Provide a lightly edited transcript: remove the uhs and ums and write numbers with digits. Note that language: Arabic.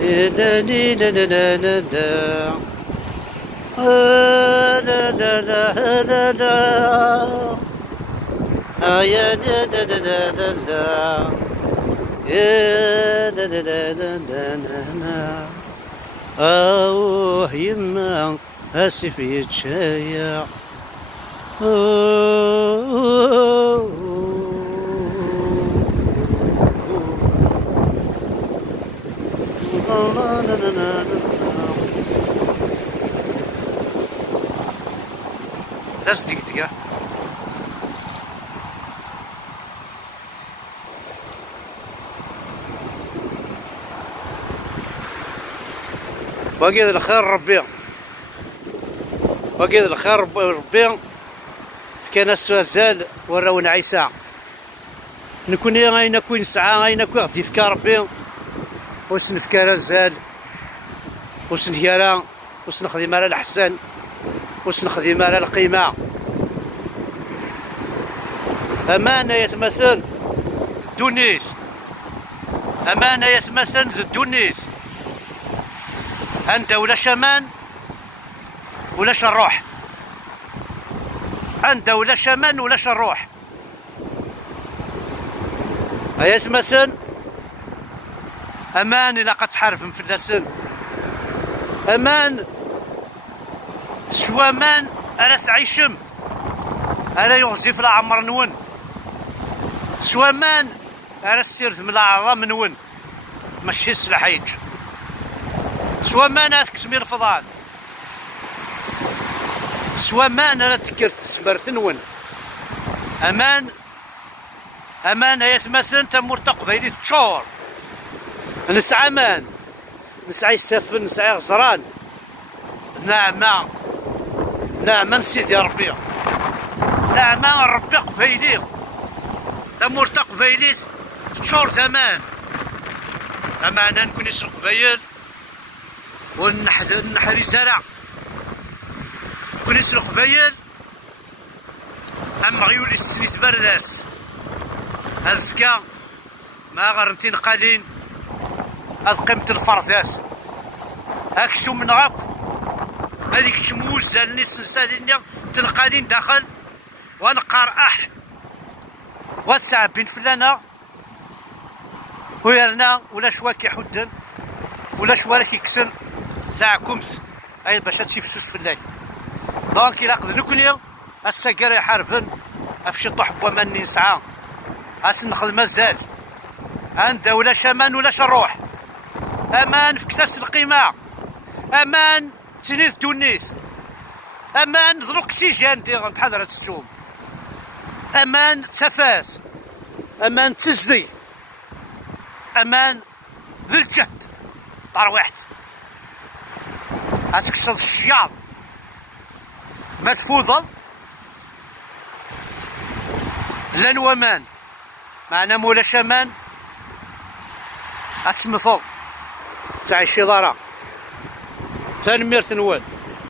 دا دا دا دا دا دا دا دا دا دا يا دا دا دا دا دا يا دا دا دا دا دا يما اسف يتشايع That's دقيقة باقي الخير ربي باقي الخير ربي كان السوازال وراونا عيسى نكون غاينا كوين ساعة غاينا كوين غدي فكا ربي وسنفكا الزال وسنديرا وسنخدم على الحسن وسنخدم على القيمة أمانة يتمثل تونس أمانة يتمثل تونس أنت ولاش أمان ولاش الروح أنت ولاش أمان ولاش الروح يتمثل أمان إلا قد تحارف مفلسن أمان سوا مان ألا تعيشم ألا يغزي في العمر نون سوا مان ألا سير من العظام نون ماشي سلاحيج سوا مان ألا تكسمي الفضان سوا مان ألا تكرت سبرث نون أمان أمان يتمثل تمور تقبيلي تشور نسعى مان نسعى السفن نسعى غزران نعمة نعمة سيدي ربي نعمة ربي قبيلي تمور تقبيلي تشور ثمان أمانة نكون يسرق قبيل ونحري زرع نكون يسرق قبيل أما غيولي السنيت برداس أزكا ما غرنتين قالين هاد قيمة الفرثاس هاك شو من غاكو هذيك تشموز زالني سنساليني تنقالين داخل ونقار وتسعبين فلانا ويرنا ولا شوا كيحدن ولا شوا كيكسن تاع كمس اي باش هادشي فسوس في الليل دونك الا قد نكوني السكر يحارفن افشي طحب وماني نسعى اسنخل مازال انت ولاش امان ولاش الروح امان في كاس القيمه امان تنيذ تونس امان ذو الاكسجين ديال تحضر السوم امان تفاس امان تزدي امان ذو الجهد طار واحد هتكسر الشياط ما تفوضل لان ومان معنا مولاش امان هتسمثل تعيشي ضرا تنمير تنوال